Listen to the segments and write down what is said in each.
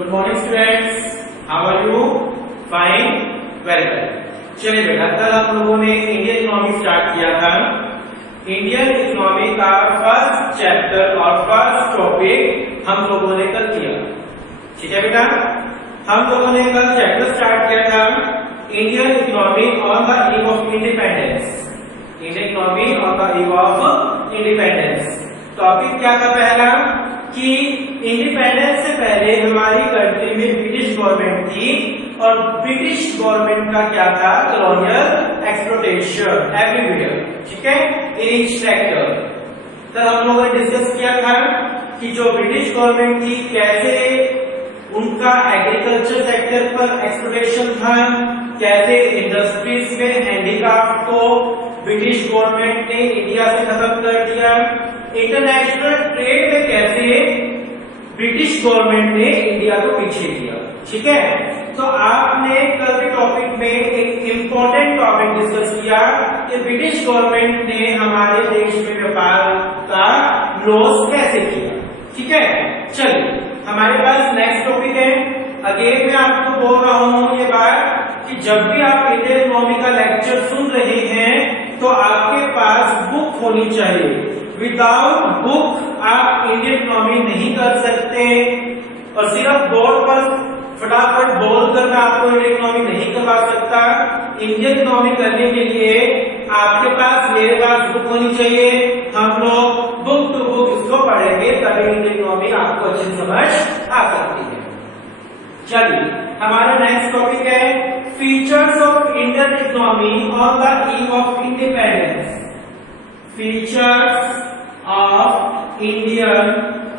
Good morning students, how are you? Fine, welcome. चलिए बेटा, कल हम लोगों ने इंडियन इकोनॉमी स्टार्ट किया था। इंडियन इकोनॉमी का फर्स्ट चैप्टर और फर्स्ट टॉपिक हम लोगों ने कल किया। ठीक है बेटा, हम लोगों ने कल चैप्टर स्टार्ट किया था Indian economy on the eve of independence. Indian economy on the eve of independence. Topic क्या था पहला कि इंडिपेंडेंस से पहले हमारी कंट्री में ब्रिटिश गवर्नमेंट थी और ब्रिटिश गवर्नमेंट का क्या था, कॉलोनियल एक्सप्लॉयटेशन एवरीवेयर। ठीक है, इन ईच सेक्टर। तब हम लोगों ने डिस्कस किया था कि जो ब्रिटिश गवर्नमेंट थी कैसे उनका एग्रीकल्चर सेक्टर पर एक्सप्लॉयटेशन था, कैसे इंडस्ट्रीज में हैंडीक्राफ्ट को ब्रिटिश गवर्नमेंट ने इंडिया से खत्म कर दिया, इंटरनेशनल ट्रेड में कैसे ब्रिटिश गवर्नमेंट ने इंडिया को पीछे किया। ठीक है, तो आपने कल के टॉपिक में एक इंपॉर्टेंट टॉपिक डिस्कस किया कि ब्रिटिश गवर्नमेंट ने हमारे देश में व्यापार का लॉस कैसे किया। ठीक है, चलिए हमारे पास नेक्स्ट टॉपिक है। अगेन मैं आपको बोल रहा हूं ये बात कि जब भी आप इंडियन इकोनॉमी का लेक्चर सुन रहे हैं तो आपके पास बुक होनी चाहिए। विदाउट बुक आप इंडियन इकोनॉमी नहीं कर सकते और सिर्फ बोर्ड पर फटाफट बोल कर मैं आपको इंडियन इकोनॉमी नहीं करवा सकता। इंडियन इकोनॉमी करने के लिए आपके पास, मेरे पास बुक होनी चाहिए। हम लोग बुक टू बुक इसको पढ़ेंगे तभी इंडियन इकोनॉमी आपको अच्छी समझ आ सकती है। चलिए हमारा नेक्स्ट टॉपिक है features of Indian economy on the eve of independence. Features of Indian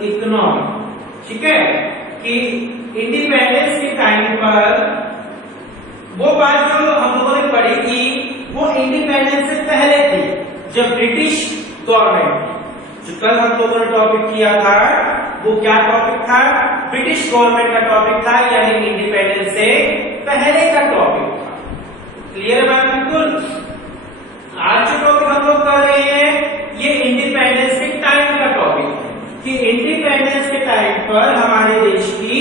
economy. ठीक है, कि इंडिपेंडेंस के टाइम पर वो बात जो हम लोगों ने पढ़ी थी वो इंडिपेंडेंस से पहले थी, जब ब्रिटिश गवर्नमेंट, जो कल हम लोगों ने टॉपिक किया था वो क्या टॉपिक था, ब्रिटिश गवर्नमेंट का टॉपिक था, यानी इंडिपेंडेंस से पहले का टॉपिक था। क्लियर बात बिल्कुल। आज जो टॉपिक हम लोग कर रहे हैं ये इंडिपेंडेंस के टाइम का टॉपिक है कि इंडिपेंडेंस के टाइम पर हमारे देश की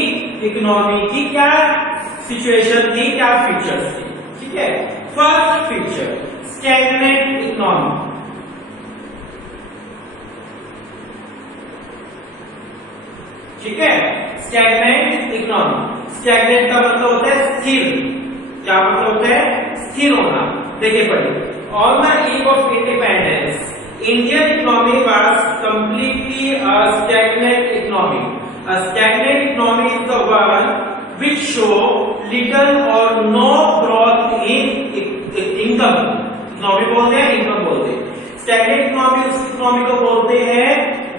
इकोनॉमी की क्या सिचुएशन थी, क्या फीचर्स थे। ठीक है, फर्स्ट फीचर स्टैग्नेंट इकोनॉमी। ठीक है, स्टैग्नेंट इकोनॉमी। स्टैग्नेंट का मतलब होता है स्थिर। क्या मतलब होता है? स्थिर होना। देखिए पढ़िए, on the eve of independence Indian economy was completely a stagnant economy. A stagnant economy is the one which show little or no growth in income. Economy बोलते हैं, income बोलते हैं। Stagnant economy उस economy को बोलते हैं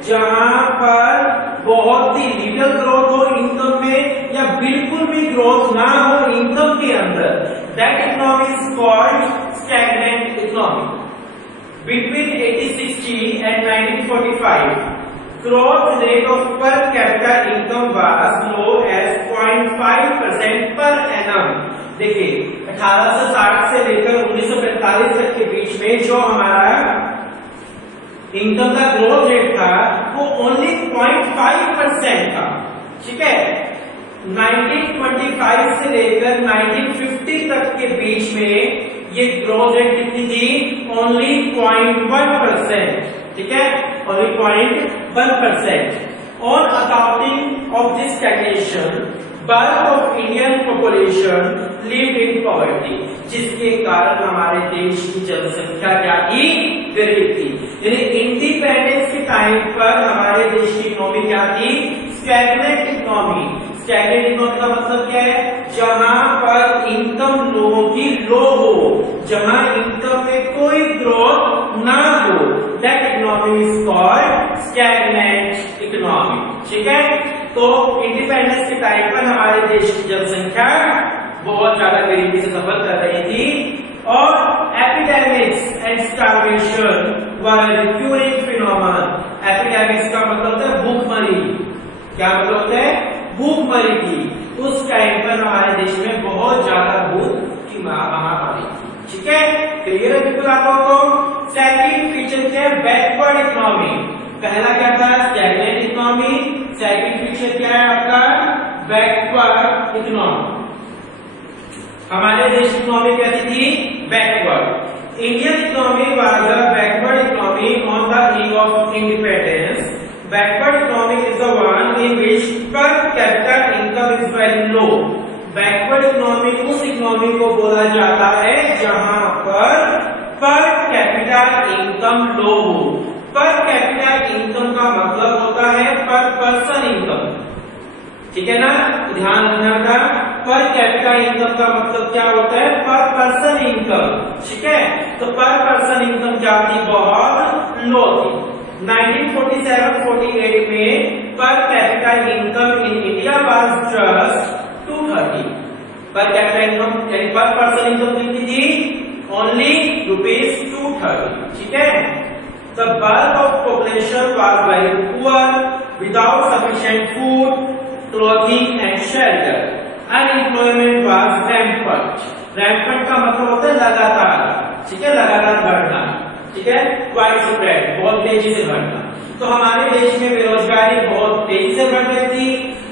जहां पर बहुत ही लिटिल ग्रोथ हो इनकम में या बिल्कुल भी ग्रोथ ना हो इनकम के अंदर। That economy is called stagnant economy. Between 1860 and 1945, growth rate of per capita income was low as 0.5% per annum. देखिए 1860 से लेकर 1945 तक के बीच में जो हमारा इनकम का ग्रोथ रेट था वो ओनली 0.5% था। ठीक है, 1925 से लेकर 1950 तक के बीच में ये ग्रोथ रेट कितनी थी? ओनली 0.1%। ठीक है, only 0.1%। On accounting of this stagnation bulk of Indian population lived in poverty, जिसके कारण हमारे देश की जनसंख्या क्या थी? गरीब थी। यानी इंडिपेंडेंस के टाइम पर हमारे देश की इकोनॉमी क्या थी? Stagnant economy. स्टैग्नेंट इकोनॉमी का मतलब क्या है? जहां पर इनकम लोगों की लो हो, जहां इनकम में कोई ग्रोथ ना हो, that economy is called stagnant economy. ठीक है, तो इंडिपेंडेंस के टाइम पर हमारे देश की जनसंख्या बहुत ज्यादा गरीबी से सफर कर रही थी और epidemics and starvation were recurring phenomenon. Epidemics का मतलब होता है भूखमरी। क्या मतलब होता है? भूखमरी थी। उस टाइम पर हमारे देश में बहुत ज्यादा भूख की महामारी थी। ठीक है, क्लियर है बिल्कुल आप लोगों को। सेकंड फीचर क्या है? Backward economy. पहला क्या था? Stagnant economy. सेकंड फीचर क्या है आपका? Backward economy. हमारे देश की इकोनॉमी कैसी थी? Backward. Indian economy was a backward economy on the eve of independence. Backward economy is the one in which per capita income is very low. Backward economy उस economy को बोला जाता है जहां पर कैपिटा इनकम लो हो। पर कैपिटा इनकम का मतलब होता है पर पर्सन इनकम, ठीक है ना? ध्यान रखना का पर कैपिटा इनकम का मतलब क्या होता है? पर पर्सन इनकम, ठीक है? तो पर पर्सन इनकम क्या थी? बहुत लो थी। 1947-48 में पर capita income in India was just 230। पर कैपिटा इनकम यानी पर पर्सन इनकम कितनी थी? ओनली ₹230, ठीक है? The bulk of population was very poor, without sufficient food, clothing and shelter. Unemployment was rampant. Rampant का मतलब होता है लगातार, ठीक है? लगातार बढ़ना, ठीक है? Widespread, बहुत तेजी से बढ़ना। तो हमारे देश में बेरोजगारी बहुत तेजी से बढ़ रही थी।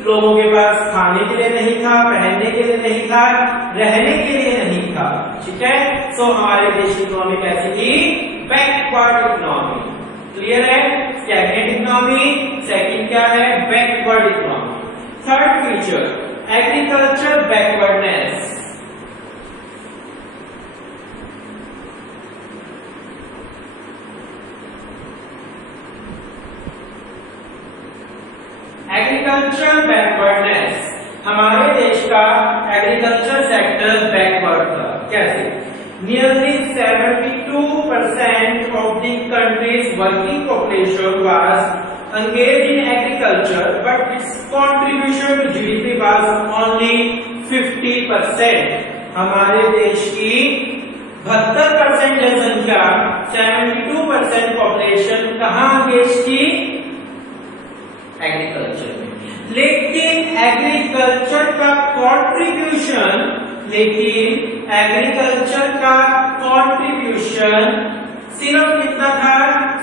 लोगों के पास खाने के लिए नहीं था, पहनने के लिए नहीं था, रहने के लिए नहीं था, ठीक है? सो हमारे देश की इकोनॉमी कैसी थी? Backward economy. क्लियर है? Stagnant economy. सेकंड क्या है? Backward economy. Third feature, agriculture backwardness. Agriculture backwardness. हमारे देश का एग्रीकल्चर सेक्टर बैकवर्ड था। कैसे? Nearly 72% of the country's working population was engaged in agriculture, but its contribution to GDP was only 50%. हमारे देश की 72% जनसंख्या, 72% पॉपुलेशन कहाँ engaged थी? एग्रीकल्चर में। लेकिन एग्रीकल्चर का कंट्रीब्यूशन सिर्फ कितना था?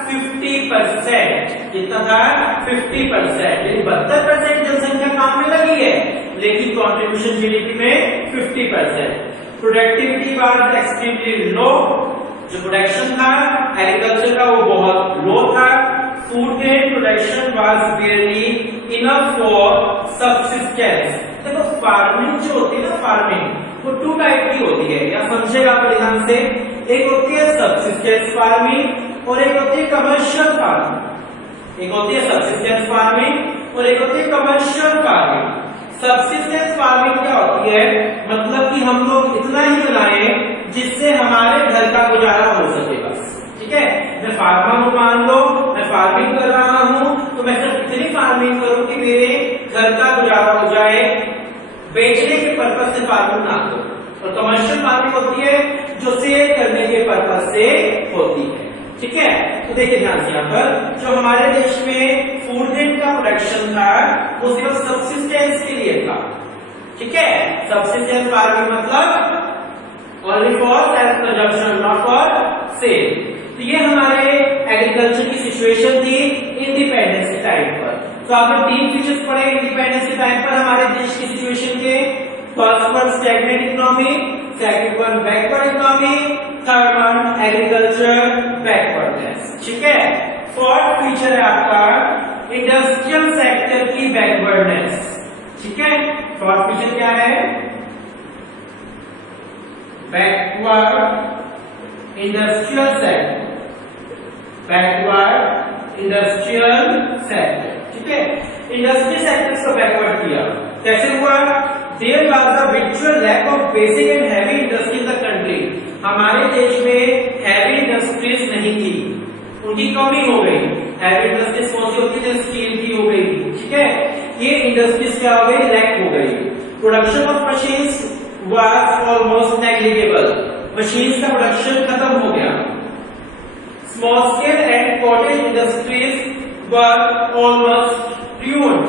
50%। कितना था? 50%। 72% जनसंख्या काम में लगी है, लेकिन कंट्रीब्यूशन जीडीपी में 50%। Productivity was extremely low. जो प्रोडक्शन था एग्रीकल्चर का वो बहुत लो था। Food grain production was बेयरली enough for subsistence. देखो फार्मिंग जो होती है ना, फार्मिंग वो टू टाइप की होती है, या समझेगा आप ध्यान से। एक होती है सब्सिस्टेंस फार्मिंग और एक होती है कमर्शियल फार्मिंग। एक होती है सब्सिस्टेंस फार्मिंग और एक होती है कमर्शियल फार्मिंग। सब्सिस्टेंस फार्मिंग क्या होती है? मतलब कि हम लोग इतना ही बनाएं जिससे हमारे घर का गुजारा हो सके बस, ठीक है? मैं फार्मर हूं, मान लो मैं फार्मिंग कर रहा हूं, तो मैं सिर्फ इतनी फार्मिंग करूं कि मेरे घर का गुजारा हो जाए, बेचने के पर्पज से फार्मिंग ना करो। और कमर्शियल फार्मिंग होती है जो सेल करने के पर्पज से होती है, ठीक है? तो देखिए ध्यान से, यहाँ पर जो हमारे देश में फूड ग्रेन का प्रोडक्शन था वो सिर्फ सब्सिस्टेंस के लिए था, ठीक है? सब्सिस्टेंस फार्मिंग मतलब only for self consumption, not for sale. तो ये हमारे एग्रीकल्चर की सिचुएशन थी इंडिपेंडेंस के टाइम पर। तो आपने तीन फीचर्स पढ़े इंडिपेंडेंस के टाइम पर हमारे देश की सिचुएशन के। First one stagnant economy, second one backward economy, third one agriculture backwardness, ठीक है? फोर्थ फीचर है आपका इंडस्ट्रियल सेक्टर की बैकवर्डनेस, ठीक है? फोर्थ फीचर क्या है? Backward industrial sector. Backward industrial sector, ठीक है? इंडस्ट्रियल सेक्टर को बैकवर्ड किया कैसे हुआ? देयर वाज अ विचुअल lack of basic and heavy industry in the country. हमारे देश में हैवी इंडस्ट्रीज नहीं थी, उनकी कमी हो गई। हैवी इंडस्ट्रीज कौन सी होती है? स्टील की हो गई, ठीक है? ये इंडस्ट्रीज क्या हो गई? लैक हो गई। Production of machines was almost negligible. Machines का प्रोडक्शन खत्म हो गया। Small scale and cottage industries were almost ruined।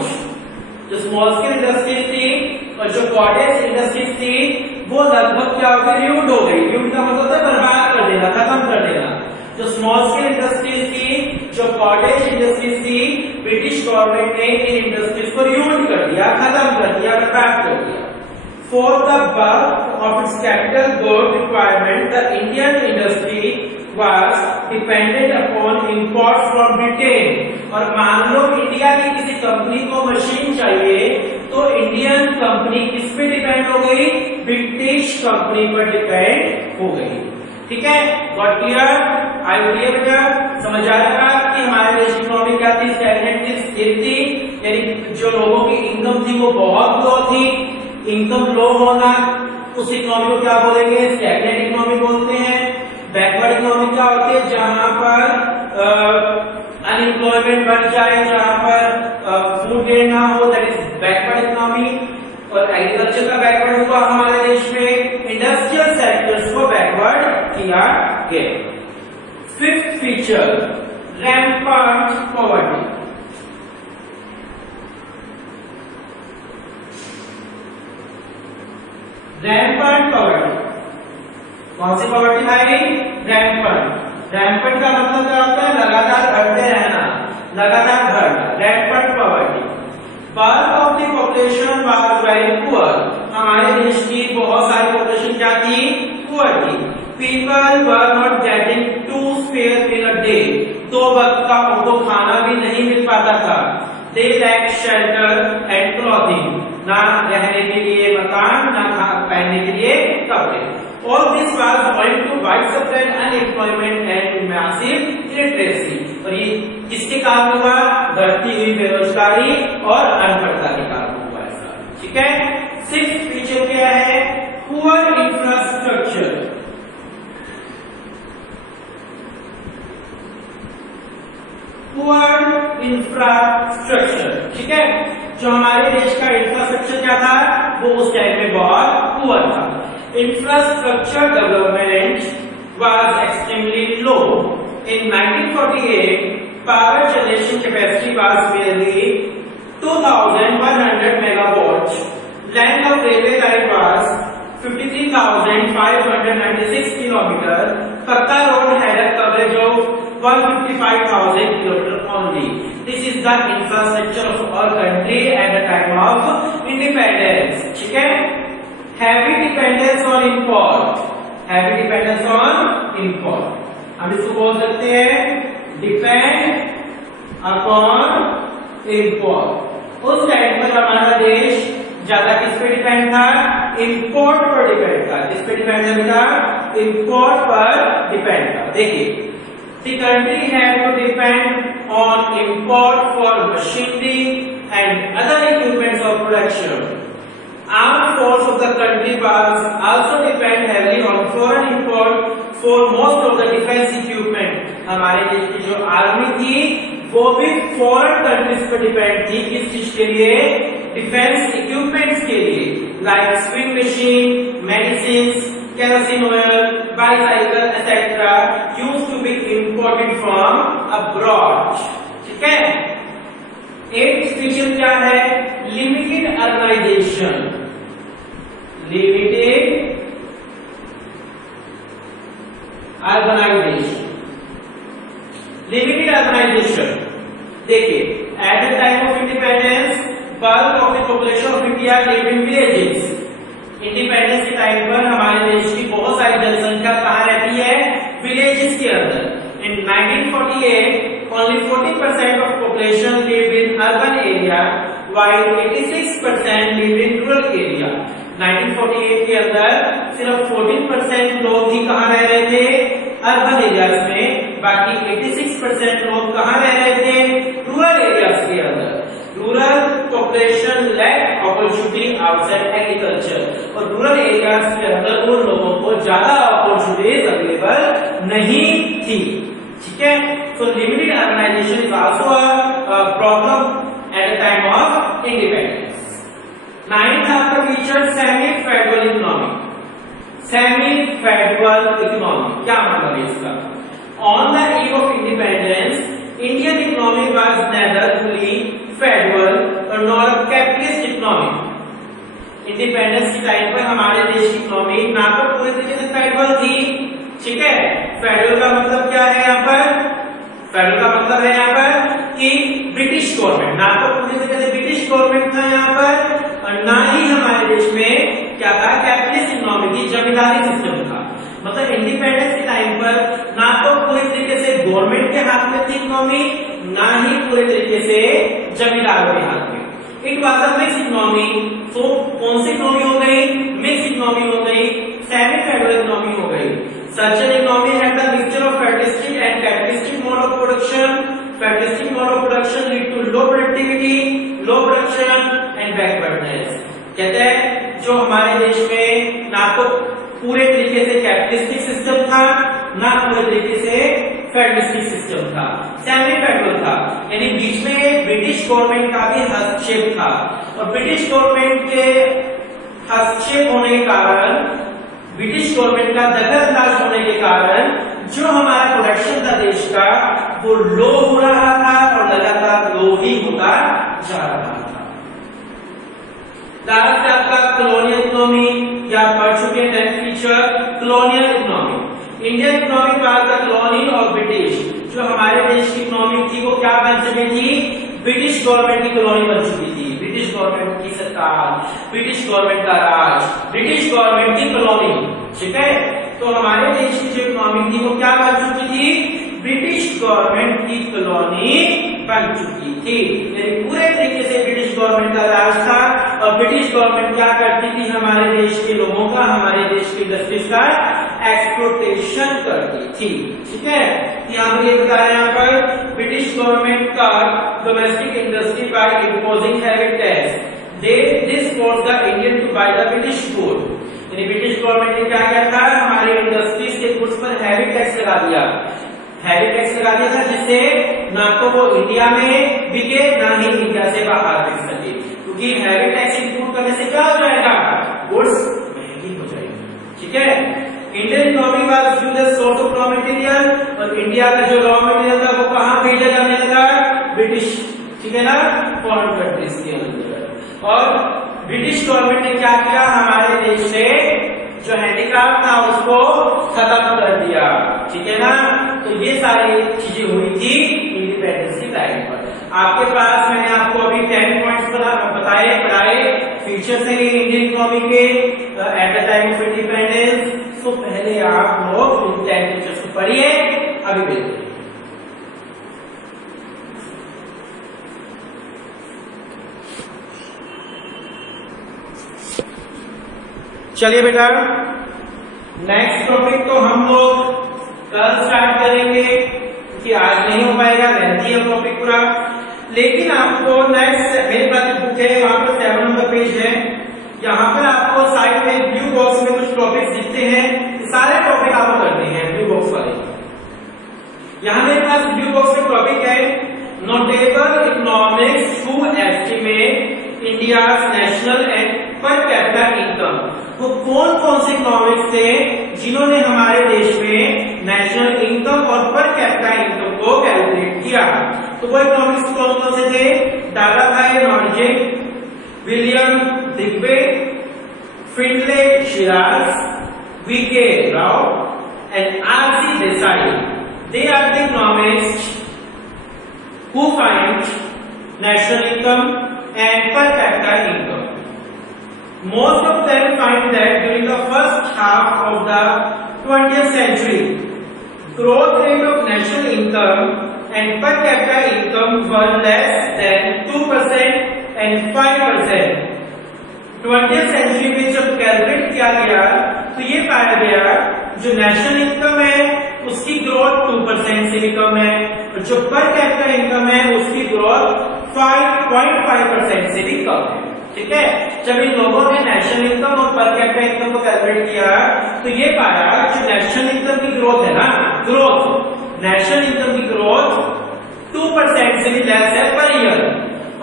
जो स्मॉल स्केल इंडस्ट्रीज थी और जो कॉटेज इंडस्ट्रीज थी वो लगभग क्या हो गई? ruined हो गई। ruined का मतलब है बर्बाद कर देना, खत्म कर देना। जो स्मॉल स्केल इंडस्ट्रीज थी, जो कॉटेज इंडस्ट्रीज थी, ब्रिटिश गवर्नमेंट ने इन इंडस्ट्रीज को ruined कर दिया। दिया, खत्म कर दिया, बर्बाद कर दिया। For the bulk of its capital goods requirement, the Indian industry was dependent upon imports from Britain। और मान लो इंडिया की किसी कंपनी को मशीन चाहिए तो इंडियन कंपनी किस पे डिपेंड हो गई? ब्रिटिश कंपनी पर डिपेंड हो गई। ठीक है, गॉट क्लियर? आई क्लियर बेटा? समझ आ रहा है कि हमारे देश की इकोनॉमी क्या थी? स्टैग्नेंट थी, स्थिर थी, यानी जो लोगों की इनकम थी वो बहुत लो थी। इनकम लो होना उस इकोनॉमी को क्या बोलेंगे? स्टैग्नेंट इकोनॉमी बोलते हैं। बैकवर्ड इकोनॉमी क्या होती है? जहां पर अनएम्प्लॉयमेंट बढ़ जाए, जहां पर फूड ग्रेन ना हो, दैट इज बैकवर्ड इकोनॉमी। और एग्रीकल्चर का बैकवर्ड हुआ हमारे देश में, इंडस्ट्रियल सेक्टर्स को बैकवर्ड किया गया। Fifth feature, rampart poverty. Rampart poverty कौन सी पॉवर्टी भाई? रैम्पार्ट। रैम्पार्ट का मतलब क्या होता है? लगातार बढ़ते रहना, लगातार बढ़ना, rampart poverty. bulk of the population was very poor। हमारे देश की बहुत सारी पॉपुलेशन क्या थी? पुअर थी। People were not getting 2 fare in a day। 2 वक्त का उनको खाना भी नहीं मिल पाता था। They lacked shelter and clothing। ना रहने के लिए मकान, ना पहनने के लिए कपड़े। All this was owing to widespread unemployment and massive illiteracy। और ये किसके कारण हुआ? बढ़ती हुई बेरोजगारी और अनपढ़ता के कारण हुआ ऐसा। ठीक है, सिक्स्थ फीचर क्या है? Poor infrastructure. पुअर इंफ्रास्ट्रक्चर, ठीक है, जो हमारे देश का इंफ्रास्ट्रक्चर क्या था? वो उस टाइम में बहुत पुअर था। Infrastructure development was extremely low। In 1948, power generation capacity was merely 2,100 megawatts। Length of railway line was 53,596 kilometers। Pata road had a coverage of 155,000 kilometers only। This is the infrastructure of our country at the time of independence। ठीक है, heavy dependence on import। heavy dependence on import, हम इसको बोल सकते हैं depend upon import। उस time पर हमारा देश ज्यादा किस पे डिपेंड था? इंपोर्ट पर डिपेंड था। किस पे डिपेंड था बेटा? इंपोर्ट पर डिपेंड था। देखिए, the country had to depend on import for machinery and other equipments of production। Armed force of the country was also depend heavily on foreign import for most of the defense equipment। हमारे देश की जो army थी वो भी foreign countries पर depend थी। किस चीज के लिए? डिफेंस इक्विपमेंट्स के लिए, like swing machine, medicine, kerosene oil, bicycle etc. used to be imported from abroad। ठीक है, एट फीचर क्या है? Limited urbanisation. Limited urbanisation. Limited urbanisation, देखिए, at the time of independence bulk of the population of India live in villages. Independence के time पर हमारे देश की बहुत सारी जनसंख्या कहाँ रहती है? विलेजेस के अंदर। In 1948, only 40% of population lived in urban area, while 86% lived in rural area। 1948 के अंदर सिर्फ 14% लोग ही कहाँ रह रहे थे? अर्बन एरियाज में। बाकी 86% लोग कहाँ रह रहे थे? रूरल एरियाज के अंदर। Rural population lack opportunity outside agriculture. और रूरल एरियाज के अंदर उन लोगों को ज्यादा अपॉर्चुनिटीज अवेलेबल नहीं थी। ठीक है, so limited urbanization is also a problem at the time of independence। Ninth आपका feature semi-federal economy। semi-federal economy क्या मतलब है इसका? On the eve of independence, Indian economy was neither fully federal nor a capitalist economy। Independence के time पर हमारे देश की इकोनॉमी ना तो पूरी तरीके से फेडरल थी। ठीक है, फेडरल का मतलब क्या है यहाँ पर? फेडरल का मतलब है यहाँ पर कि ब्रिटिश गवर्नमेंट, ना तो पूरी तरीके से ब्रिटिश गवर्नमेंट था यहाँ पर, थी, जमींदारी सिस्टम था। मतलब इंडिपेंडेंस के टाइम पर ना तो पूरे तरीके से गवर्नमेंट के हाथ में थी इकोनॉमी, ना ही पूरे तरीके से जमींदारों के हाथ में। It was a mix economy. तो कौन सी इकोनॉमी हो गई? मिक्स इकोनॉमी हो गई, सेमी फेडरल इकोनॉमी हो गई। Such an economy had the mixture of federalistic and capitalistic mode of production. Federalistic mode of production lead to low productivity, low production and backwardness. कहते हैं जो हमारे देश में ना तो पूरे तरीके से कैपिटलिस्टिक सिस्टम था, ना पूरे तरीके से फेडरलिस्टिक सिस्टम था, सेमी फेडरल था, यानी बीच में ब्रिटिश गवर्नमेंट का भी हस्तक्षेप था। और ब्रिटिश गवर्नमेंट के हस्तक्षेप होने के कारण, ब्रिटिश गवर्नमेंट का दखलअंदाज होने के कारण जो हमारा प्रोडक्शन था देश का, वो लो हो रहा था और लगातार लो ही होता जा रहा था। लास्ट आपका कॉलोनियल इकोनॉमी, या पढ़ चुके हैं tenth feature colonial economy. Indian economy was the colony of British. जो हमारे देश की इकोनॉमी थी वो क्या बन चुकी थी? ब्रिटिश गवर्नमेंट की कॉलोनी बन चुकी थी। ब्रिटिश गवर्नमेंट की सरकार, ब्रिटिश गवर्नमेंट का राज, ब्रिटिश गवर्नमेंट की कॉलोनी, ठीक है। तो हमारे देश की जो इकोनॉमी थी वो क्या बन चुकी थी? ब्रिटिश गवर्नमेंट की कॉलोनी बन चुकी थी। यानी पूरे तरीके से ब्रिटिश गवर्नमेंट का राज था और ब्रिटिश गवर्नमेंट क्या करती थी? हमारे देश के लोगों का, हमारे देश की इंडस्ट्रीज का एक्सप्लोटेशन करती थी, ठीक है। यहाँ पर ये बताया, यहाँ पर ब्रिटिश गवर्नमेंट का domestic industry by imposing heavy tax this force the Indian to buy the British good. यानी ब्रिटिश गवर्नमेंट ने क्या किया था? हमारे इंडस्ट्रीज के गुड्स पर हैवी टैक्स लगा दिया, हैवी टैक्स लगा दिया था, जिससे ना तो वो इंडिया में बिके, ना ही इंडिया से बाहर बिक सके। क्योंकि हैवी टैक्स इंपोर्ट करने से क्या हो जाएगा? गुड्स महंगी हो जाएगी, ठीक है। Indian economy was used as source of raw material, और इंडिया का जो रॉ मटेरियल था वो कहां भेजा जाने लगा? ब्रिटिश, ठीक है ना, फॉरेन कंट्रीज के अंदर। और ब्रिटिश गवर्नमेंट ने क्या किया? हमारे देश से जो हैंडीक्राफ्ट था उसको खत्म कर दिया, ठीक है ना। तो ये सारी चीजें हुई थी इंडिपेंडेंस के टाइम पर। आपके पास मैंने आपको अभी 10 पॉइंट्स पढ़ाए फीचर्स हैं इंडियन इकोनॉमी के eight the time of independence. तो पहले आप लोग इन 10 फीचर्स को पढ़िए, अभी देखिए। चलिए बेटा, नेक्स्ट टॉपिक तो हम लोग कल स्टार्ट करेंगे, क्योंकि आज नहीं हो पाएगा, लेंथी है टॉपिक पूरा। लेकिन आपको नेक्स्ट, मेरे पास बुक है, वहां पर 7 नंबर पेज है, यहाँ पर आपको साइड में ब्लू बॉक्स में कुछ टॉपिक्स दिखते हैं, सारे टॉपिक आपको करने हैं ब्लू बॉक्स वाले। यहाँ मेरे पास ब्लू बॉक्स में टॉपिक है notable economics to estimate India's national and per capita income. वो कौन कौन से इकोनॉमिक्स थे जिन्होंने हमारे देश में नेशनल इनकम और पर कैपिटा इनकम को कैलकुलेट किया? तो वो इकोनॉमिक्स कौन कौन से थे? Dadabhai Naoroji, William Digby, Findlay Shirras, VK Rao and RC Desai. They are the economics who find national income and per capita income. Most of them find that during the first half of the 20th century, growth rate of national income and per capita income were less than 2% and 5%. 20th century में जब calculate किया गया तो ये पाया गया जो national income है उसकी ग्रोथ 2% से भी कम है, और जो पर कैपिटा इनकम है उसकी ग्रोथ 5.5% से भी कम है, ठीक है। जब इन लोगों ने नेशनल इनकम और पर कैपिटा इनकम को कैलकुलेट किया तो ये पाया जो नेशनल इनकम की ग्रोथ है ना, ग्रोथ नेशनल इनकम की ग्रोथ 2% से भी लेस है पर ईयर,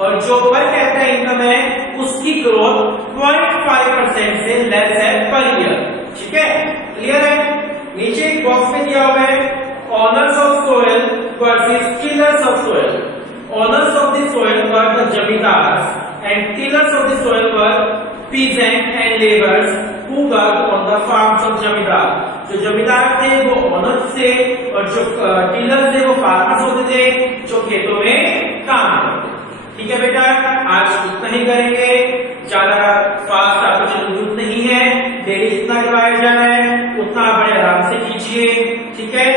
और जो पर कैपिटा इनकम है उसकी ग्रोथ 0.5% से लेस है पर ईयर, ठीक है। क्लियर है? नीचे एक बॉक्स में दिया हुआ है owners of soil versus tillers of soil. Owners of the soil were the zamindar and tillers of the soil were peasant and labours who work on the farms of zamindar. जो जमींदार थे वो ओनर्स थे और जो टिलर्स थे वो फार्मर्स होते थे जो खेतों में काम करते थे। ठीक है बेटा, आज इतना ही करेंगे, ज्यादा फास्ट आपको जरूरत नहीं है। डेली जितना करवाया जा रहा है उतना आप बड़े आराम से कीजिए, ठीक है।